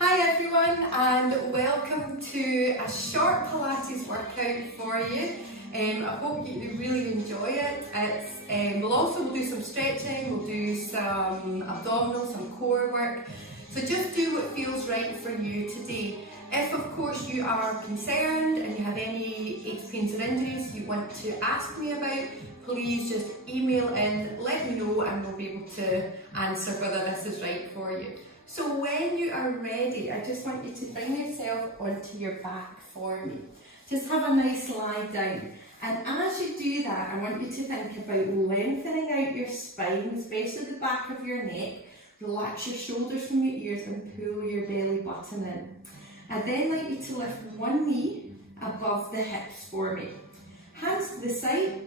Hi everyone, and welcome to a short Pilates workout for you. I hope you really enjoy it. We'll do some stretching, we'll do some abdominal, some core work. So just do what feels right for you today. If of course you are concerned and you have any aches, pains or injuries you want to ask me about, please just email in, let me know, and we'll be able to answer whether this is right for you. So when you are ready, I just want you to bring yourself onto your back for me. Just have a nice lie down. And as you do that, I want you to think about lengthening out your spine, especially the back of your neck. Relax your shoulders from your ears and pull your belly button in. I'd then like you to lift one knee above the hips for me. Hands to the side,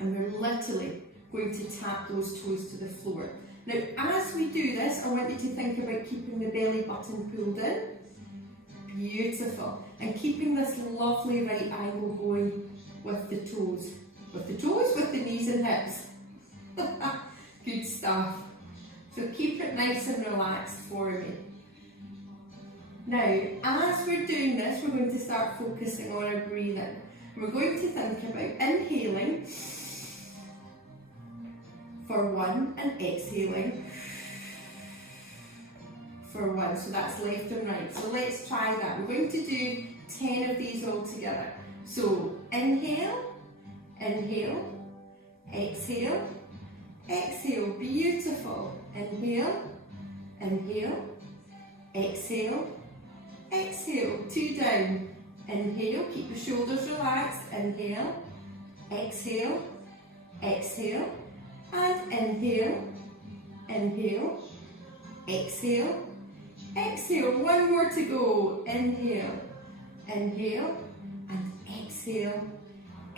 and we're literally going to tap those toes to the floor. Now, as we do this, I want you to think about keeping the belly button pulled in. Beautiful. And keeping this lovely right angle going with the toes. With the knees and hips. Good stuff. So keep it nice and relaxed for me. Now, as we're doing this, we're going to start focusing on our breathing. We're going to think about inhaling for 1 and exhaling for 1. So that's left and right. So let's try that. We're going to do 10 of these all together. So inhale, inhale, exhale, exhale. Beautiful. Inhale, inhale, exhale, exhale. 2 down. Inhale, keep your shoulders relaxed. Inhale, exhale, exhale. And inhale, inhale, exhale, exhale. 1 more to go. Inhale, inhale, and exhale,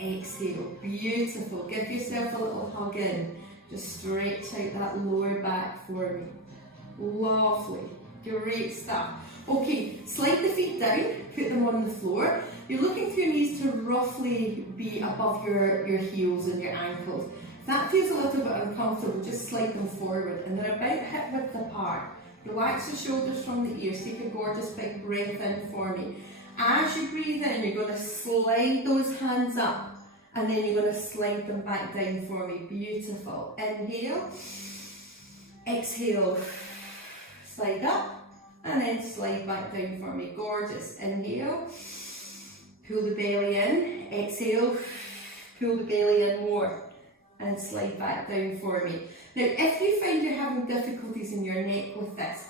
exhale. Beautiful. Give yourself a little hug in. Just stretch out that lower back for me. Lovely. Great stuff. Okay, slide the feet down, put them on the floor. You're looking for your knees to roughly be above your heels and your ankles. That feels a little bit uncomfortable, just slide them forward, and they're about hip width apart. Relax your shoulders from the ears, take a gorgeous big breath in for me. As you breathe in, you're going to slide those hands up, and then you're going to slide them back down for me. Beautiful. Inhale, exhale, slide up, and then slide back down for me. Gorgeous. Inhale, pull the belly in, exhale, pull the belly in more. And slide back down for me. Now, if you find you're having difficulties in your neck with this,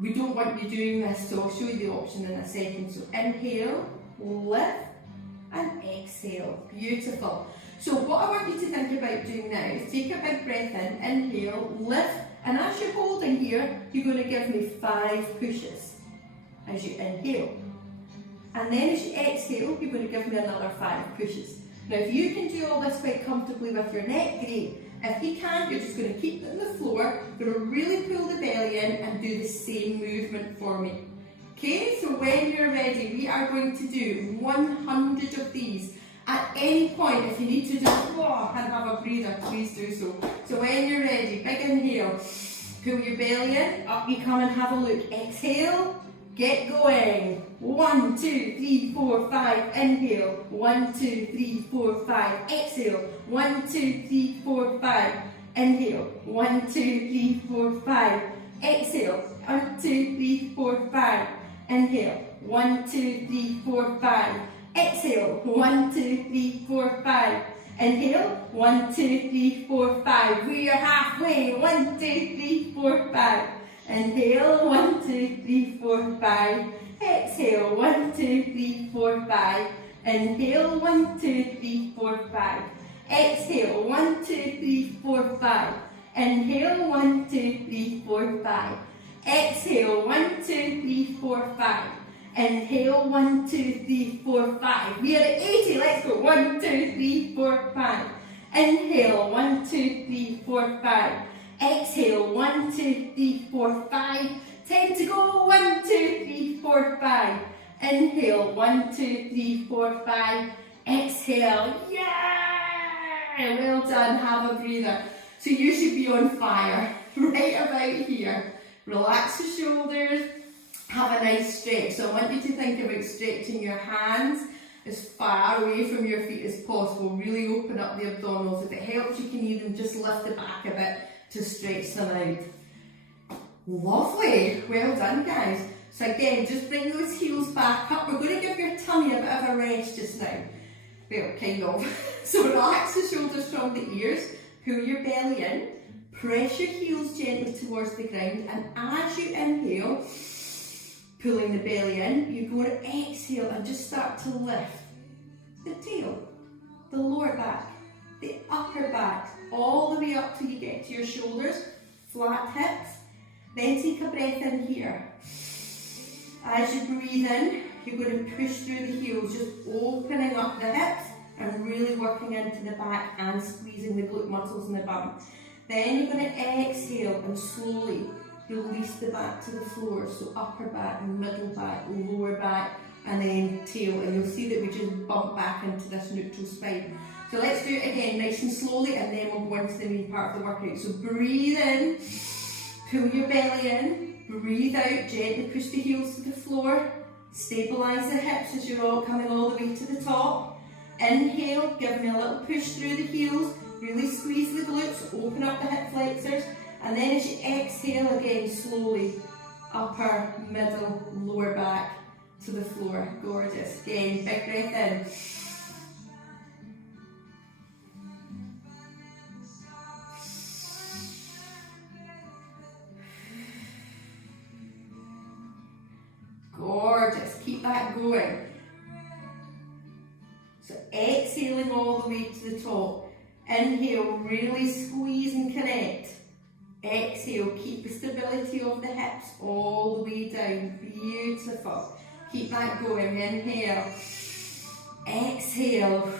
we don't want you doing this, so I'll show you the option in a second. So inhale, lift, and exhale. Beautiful. So what I want you to think about doing now is take a big breath in, inhale, lift, and as you're holding here, you're going to give me 5 pushes as you inhale. And then as you exhale, you're going to give me another 5 pushes. Now, if you can do all this quite comfortably with your neck, great. If you can't, you're just going to keep it on the floor. You're going to really pull the belly in and do the same movement for me. Okay, so when you're ready, we are going to do 100 of these. At any point, if you need to just and have a breather, please do so. So when you're ready, big inhale, pull your belly in, up you come and have a look. Exhale. Get going. 1, 2, 3, 4, 5. Inhale. 1, 2, 3, 4, 5. Exhale. 1, 2, 3, 4, 5. Inhale. 1, 2, 3, 4, 5. Exhale. 1, 2, 3, 4, 5. Inhale. 1, 2, 3, 4, 5. Exhale. 1, 2, 3, 4, 5. Inhale. 1, 2, 3, 4, 5. We are halfway. 1, 2, 3, 4, 5. Inhale, 1, 2, 3, 4, 5. Exhale, 1, 2, 3, 4, 5. Inhale, 1, 2, 3, 4, 5. Exhale, 1, 2, 3, 4, 5. Inhale, 1, 2, 3, 4, 5. Exhale, 1, 2, 3, 4, 5. Inhale, 1, 2, 3, 4, 5. We are at 80. Let's go. 1, 2, 3, 4, 5. Inhale, 1, 2, 3, 4, 5. Exhale, 1, 2, 3, 4, 5. 10 to go. 1, 2, 3, 4, 5. Inhale, 1, 2, 3, 4, 5. Exhale. Yeah! Well done. Have a breather. So you should be on fire right about here. Relax your shoulders. have a nice stretch. So I want you to think about stretching your hands as far away from your feet as possible. Really open up the abdominals. If it helps, you can even just lift the back a bit to stretch them out. Lovely, well done guys. So again, just bring those heels back up. We're going to give your tummy a bit of a rest just now. Well, kind of. So relax the shoulders from the ears, pull your belly in, press your heels gently towards the ground, and as you inhale, pulling the belly in, you're going to exhale and just start to lift the tail, the lower back, the upper back, all the way up till you get to your shoulders, flat hips. Then take a breath in here. As you breathe in, you're going to push through the heels, just opening up the hips and really working into the back and squeezing the glute muscles in the bum. Then you're going to exhale and slowly release the back to the floor. So upper back, middle back, lower back, and then tail. And you'll see that we just bump back into this neutral spine. So let's do it again, nice and slowly, and then we'll go into the main part of the workout. So breathe in, pull your belly in, breathe out, gently push the heels to the floor, stabilise the hips as you're all coming all the way to the top. Inhale, give me a little push through the heels, really squeeze the glutes, open up the hip flexors, and then as you exhale again, slowly, upper, middle, lower back to the floor. Gorgeous. Again, big breath in. Gorgeous, keep that going. So exhaling all the way to the top. Inhale, really squeeze and connect. Exhale, keep the stability of the hips all the way down. Beautiful. Keep that going. Inhale. Exhale.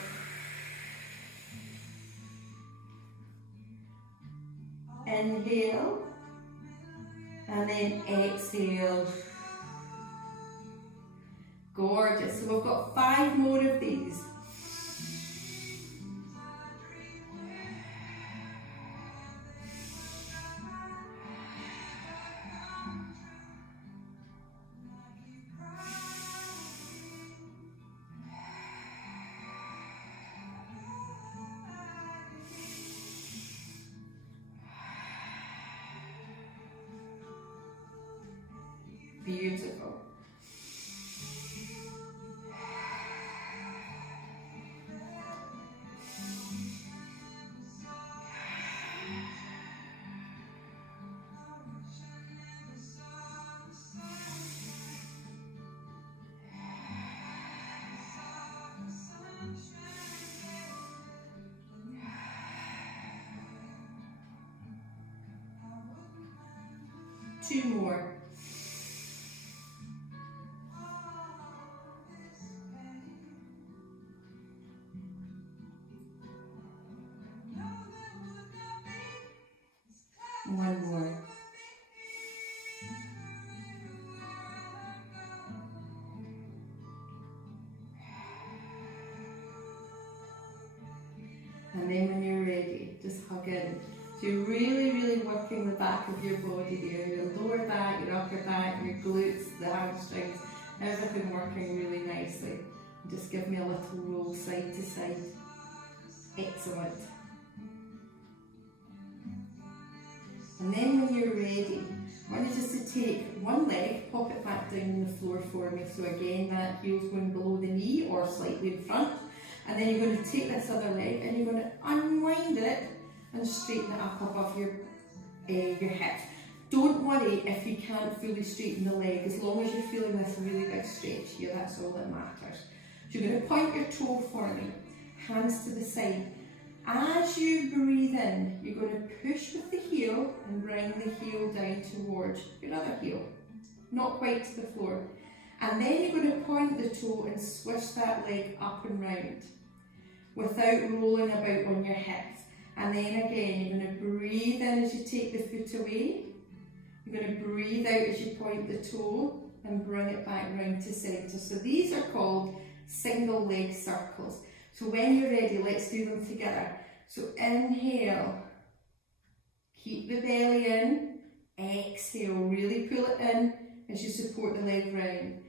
Inhale. And then exhale. Gorgeous. So we've got 5 more of these. Beautiful. Two more. One more. And then when you're ready, just hug in. So you're really working the back of your body there, your lower back, your upper back, your glutes, the hamstrings, everything working really nicely. Just give me a little roll side to side. Excellent. And then when you're ready, I want you just to take one leg, pop it back down on the floor for me. So again, that heel's going below the knee or slightly in front. And then you're going to take this other leg and you're going to unwind it and straighten it up above your hips. Don't worry if you can't fully straighten the leg, as long as you're feeling this really big stretch here, that's all that matters. So you're going to point your toe for me, hands to the side. As you breathe in, you're going to push with the heel and bring the heel down towards your other heel, not quite to the floor. And then you're going to point the toe and swish that leg up and round without rolling about on your hips. And then again, you're going to breathe in as you take the foot away. You're going to breathe out as you point the toe and bring it back round to centre. So these are called single leg circles. So when you're ready, let's do them together. So inhale, keep the belly in, exhale, really pull it in, as you support the leg round.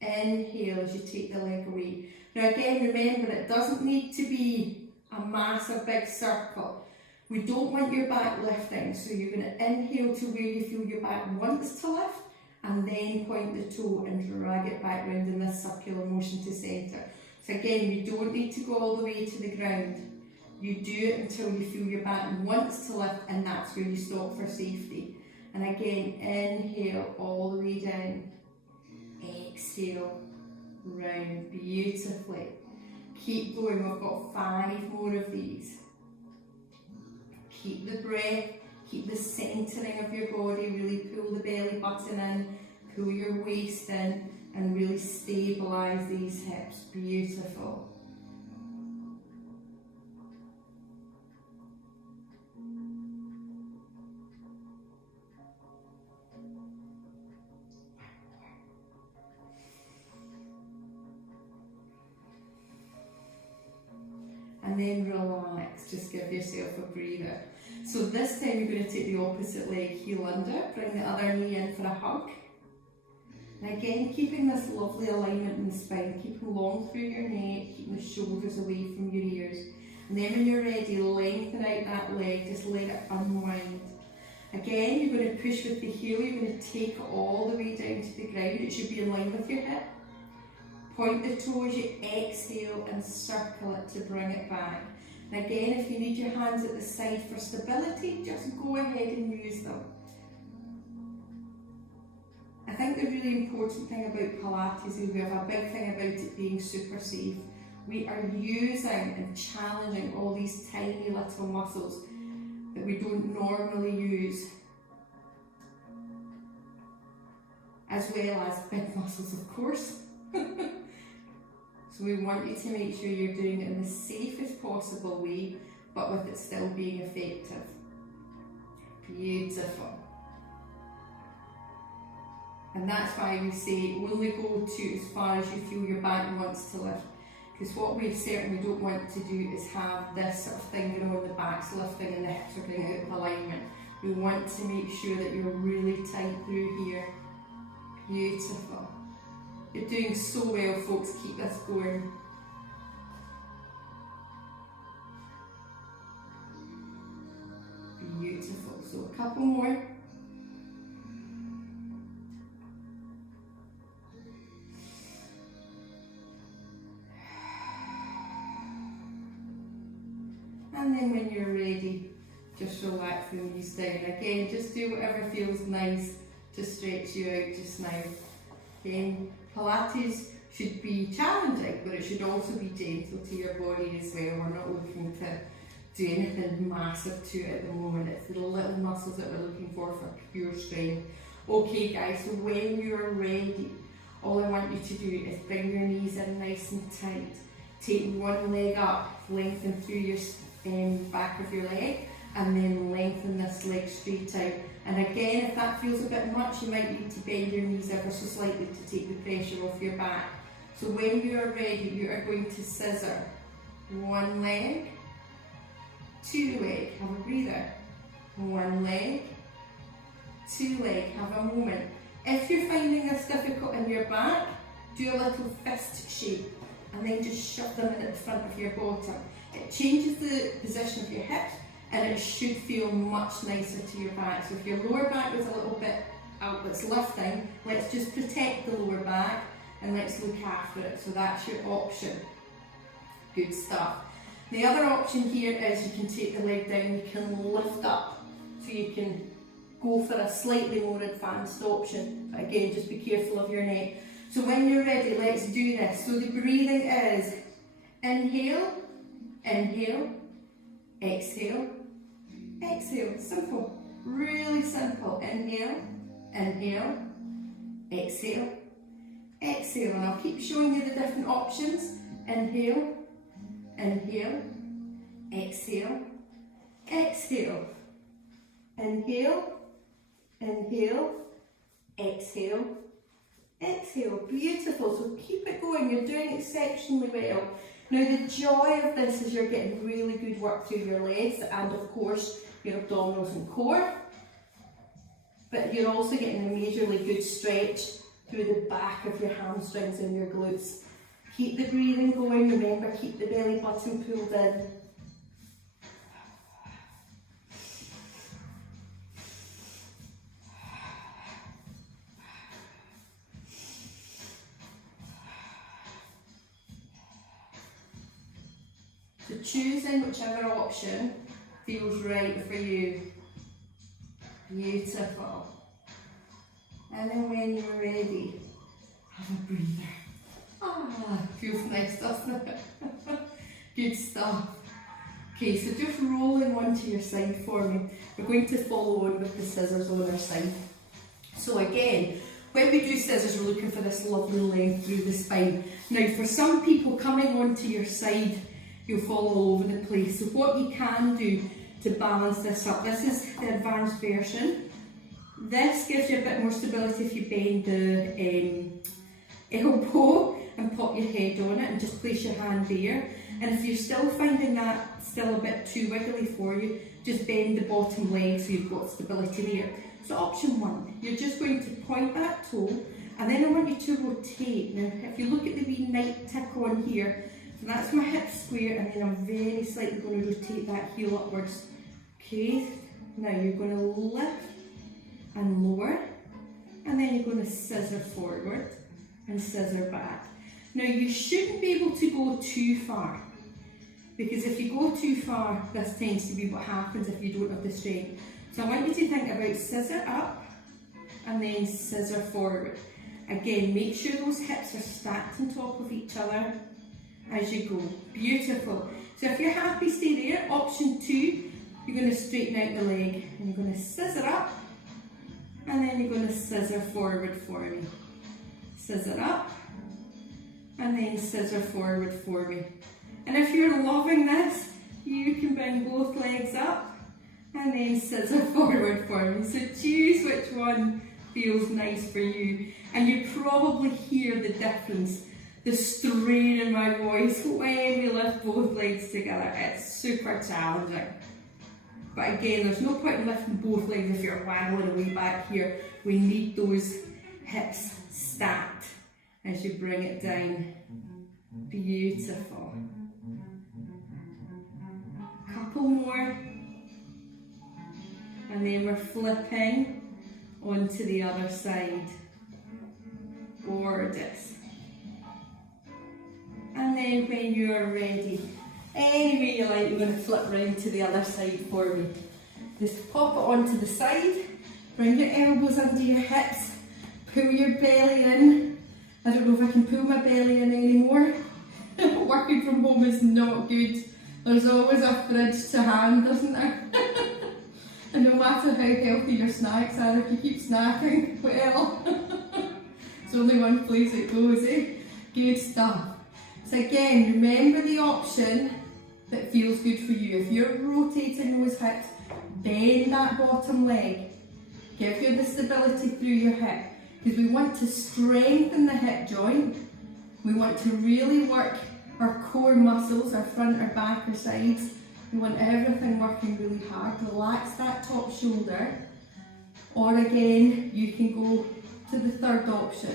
Inhale as you take the leg away. Now again, remember, it doesn't need to be a massive big circle. We don't want your back lifting, so you're going to inhale to where you feel your back wants to lift, and then point the toe and drag it back round in this circular motion to centre. So again, you don't need to go all the way to the ground. You do it until you feel your back wants to lift, and that's where you stop for safety. And again, inhale all the way down. Exhale, round beautifully. Keep going, we've got 5 more of these. Keep the breath, keep the centering of your body, really pull the belly button in, pull your waist in, and really stabilise these hips. Beautiful. And then relax, just give yourself a breather. So this time you're going to take the opposite leg, heel under, bring the other knee in for a hug. And again, keeping this lovely alignment in the spine, keeping long through your neck, keeping the shoulders away from your ears. And then when you're ready, lengthen out that leg, just let it unwind. Again, you're going to push with the heel, you're going to take it all the way down to the ground. It should be in line with your hip. Point the toes, you exhale and circle it to bring it back. And again, if you need your hands at the side for stability, just go ahead and use them. I think the really important thing about Pilates is we have a big thing about it being super safe. We are using and challenging all these tiny little muscles that we don't normally use, as well as big muscles, of course. So we want you to make sure you're doing it in the safest possible way, but with it still being effective. Beautiful. And that's why we say only go to as far as you feel your back wants to lift. Because what we certainly don't want to do is have this sort of thing going on, the back's lifting and the hips are going out of alignment. We want to make sure that you're really tight through here. Beautiful. You're doing so well, folks. Keep this going. Beautiful. So a couple more. And then when you're ready, just relax the knees down. Again, just do whatever feels nice to stretch you out just now. Again, Pilates should be challenging, but it should also be gentle to your body as well. We're not looking to do anything massive to it at the moment. It's the little muscles that we're looking for pure strength. Okay guys, so when you're ready, all I want you to do is bring your knees in nice and tight. Take one leg up, lengthen through your back of your leg, and then lengthen this leg straight out. And again, if that feels a bit much, you might need to bend your knees ever so slightly to take the pressure off your back. So when you are ready, you are going to scissor. One leg, 2 leg, have a breather. 1 leg, 2 leg, have a moment. If you're finding this difficult in your back, do a little fist shape and then just shove them in at the front of your bottom. It changes the position of your hips, and it should feel much nicer to your back. So if your lower back was a little bit out, that's lifting, let's just protect the lower back and let's look after it. So that's your option. Good stuff. The other option here is you can take the leg down, you can lift up. So you can go for a slightly more advanced option. But again, just be careful of your neck. So when you're ready, let's do this. So the breathing is inhale, inhale, exhale, exhale. Simple, really simple. Inhale, inhale, exhale, exhale. And I'll keep showing you the different options. Inhale, inhale, exhale, exhale. Inhale, inhale, exhale, exhale. Beautiful. So keep it going. You're doing exceptionally well. Now the joy of this is you're getting really good work through your legs and of course your abdominals and core. but you're also getting a majorly good stretch through the back of your hamstrings and your glutes. Keep the breathing going, remember, keep the belly button pulled in. So choosing whichever option feels right for you. Beautiful. And then when you're ready, have a breather. Ah, feels nice, doesn't it? Good stuff. Okay, so just rolling onto your side for me. We're going to follow on with the scissors on our side. So again, when we do scissors, we're looking for this lovely length through the spine. Now, for some people coming onto your side, you'll fall all over the place. So what you can do to balance this up, this is the advanced version. This gives you a bit more stability if you bend the elbow and pop your head on it and just place your hand there. And if you're still finding that still a bit too wiggly for you, just bend the bottom leg so you've got stability there. So option one, you're just going to point that toe, and then I want you to rotate. Now if you look at the wee night tick on here, so that's my hip square, and then I'm very slightly going to rotate that heel upwards. Okay, now you're going to lift and lower, and then you're going to scissor forward and scissor back. Now you shouldn't be able to go too far, because if you go too far, this tends to be what happens if you don't have the strength. So I want you to think about scissor up and then scissor forward. Again, make sure those hips are stacked on top of each other as you go. Beautiful. So if you're happy, stay there. Option two, you're going to straighten out the leg, and you're going to scissor up, and then you're going to scissor forward for me. Scissor up, and then scissor forward for me. And if you're loving this, you can bring both legs up and then scissor forward for me. So choose which one feels nice for you. And you probably hear the difference, the strain in my voice when we lift both legs together. It's super challenging. But again, there's no point in lifting both legs if you're waggling away back here. We need those hips stacked as you bring it down. Beautiful. Couple more. And then we're flipping onto the other side. Gorgeous. And then when you're ready, any way you like, you're going to flip round to the other side for me. Just pop it onto the side, bring your elbows under your hips, pull your belly in. I don't know if I can pull my belly in anymore. Working from home is not good. There's always a fridge to hand, isn't there? And no matter how healthy your snacks are, if you keep snacking, well, it's only one place it goes, eh? Good stuff. So again, remember the option that feels good for you. If you're rotating those hips, bend that bottom leg. Give you the stability through your hip. Because we want to strengthen the hip joint. We want to really work our core muscles, our front, our back, our sides. We want everything working really hard. Relax that top shoulder. Or again, you can go to the third option,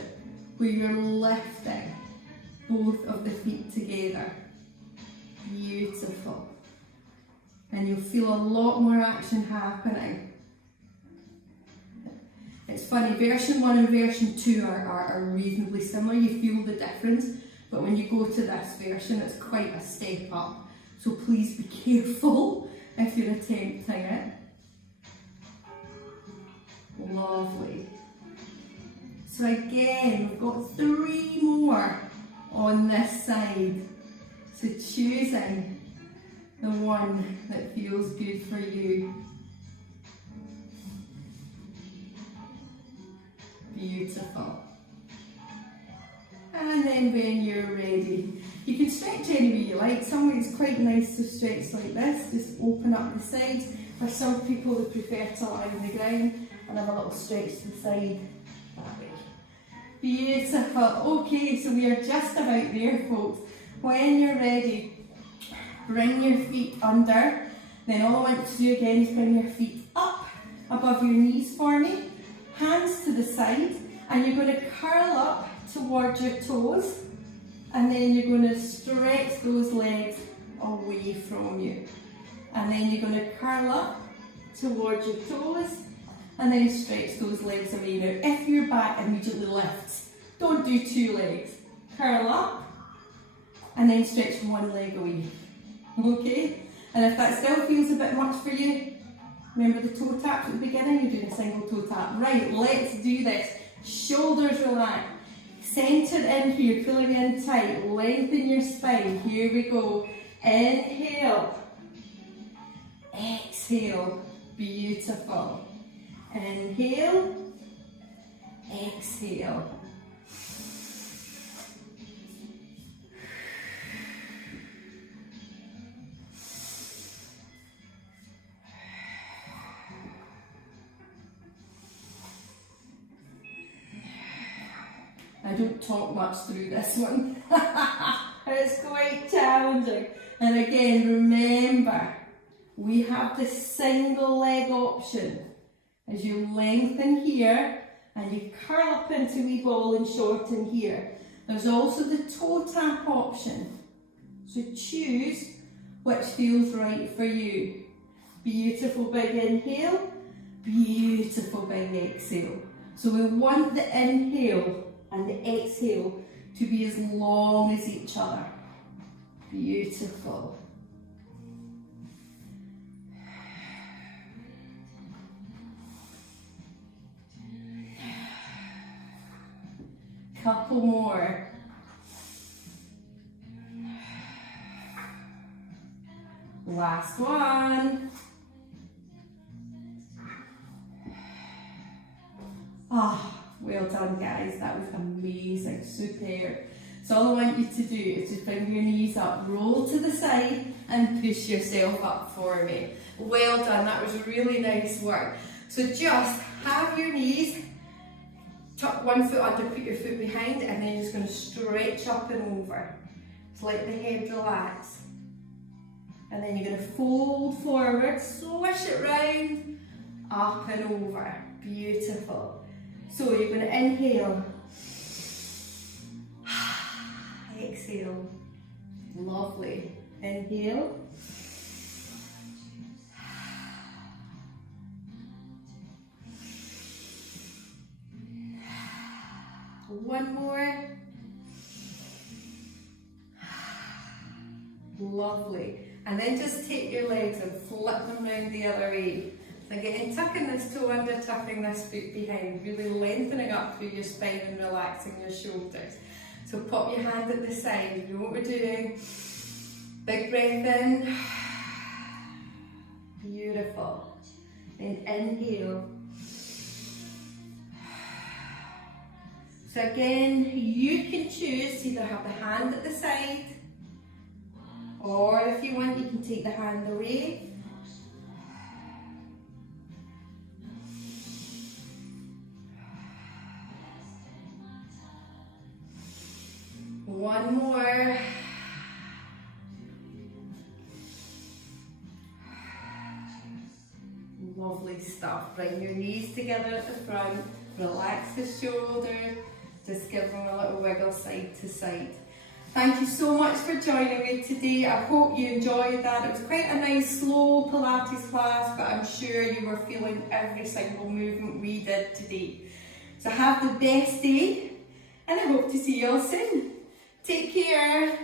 where you're lifting both of the feet together. Beautiful. And you'll feel a lot more action happening. It's funny, version 1 and version 2 are reasonably similar. You feel the difference, but when you go to this version, it's quite a step up. So please be careful if you're attempting it. Lovely. So again, we've got 3 more on this side. So choosing the one that feels good for you. Beautiful. And then when you're ready, you can stretch any way you like. Some way it's quite nice to stretch like this, just open up the sides. For some people, they prefer to lie on the ground and have a little stretch to the side that way. Beautiful. Okay, so we are just about there, folks. When you're ready, bring your feet under. Then all I want to do again is bring your feet up above your knees for me. hands to the side, and you're going to curl up towards your toes, and then you're going to stretch those legs away from you. And then you're going to curl up towards your toes, and then stretch those legs away. Now, if your back immediately lifts, don't do two legs. Curl up, and then stretch one leg away. Okay? And if that still feels a bit much for you, remember the toe taps at the beginning? You're doing a single toe tap. Right, let's do this. Shoulders relax. Centre in here, pulling in tight. Lengthen your spine. Here we go. Inhale. Exhale. Beautiful. Inhale. Exhale. I don't talk much through this one. It's quite challenging. And again, remember, we have the single leg option. As you lengthen here and you curl up into a wee ball and shorten here. There's also the toe tap option. So choose which feels right for you. Beautiful big inhale, beautiful big exhale. So we want the inhale and the exhale to be as long as each other. Beautiful. Couple more. Last one. Well done, guys. That was amazing. Superb. So all I want you to do is just bring your knees up, roll to the side and push yourself up for me. Well done. That was really nice work. So just have your knees, tuck one foot under, put your foot behind, and then you're just going to stretch up and over. So let the head relax. And then you're going to fold forward, swish it round, up and over. Beautiful. So you're going to inhale, exhale, lovely. Inhale, one more, lovely. And then just take your legs and flip them round the other way. So again, tucking this toe under, tucking this foot behind, really lengthening up through your spine and relaxing your shoulders. So pop your hand at the side, you know what we're doing. Big breath in. Beautiful. And inhale. So again, you can choose to either have the hand at the side, or if you want, you can take the hand away. One more. Lovely stuff. Bring your knees together at the front. Relax the shoulders. Just give them a little wiggle side to side. Thank you so much for joining me today. I hope you enjoyed that. It was quite a nice slow Pilates class, but I'm sure you were feeling every single movement we did today. So have the best day, and I hope to see you all soon. Take care.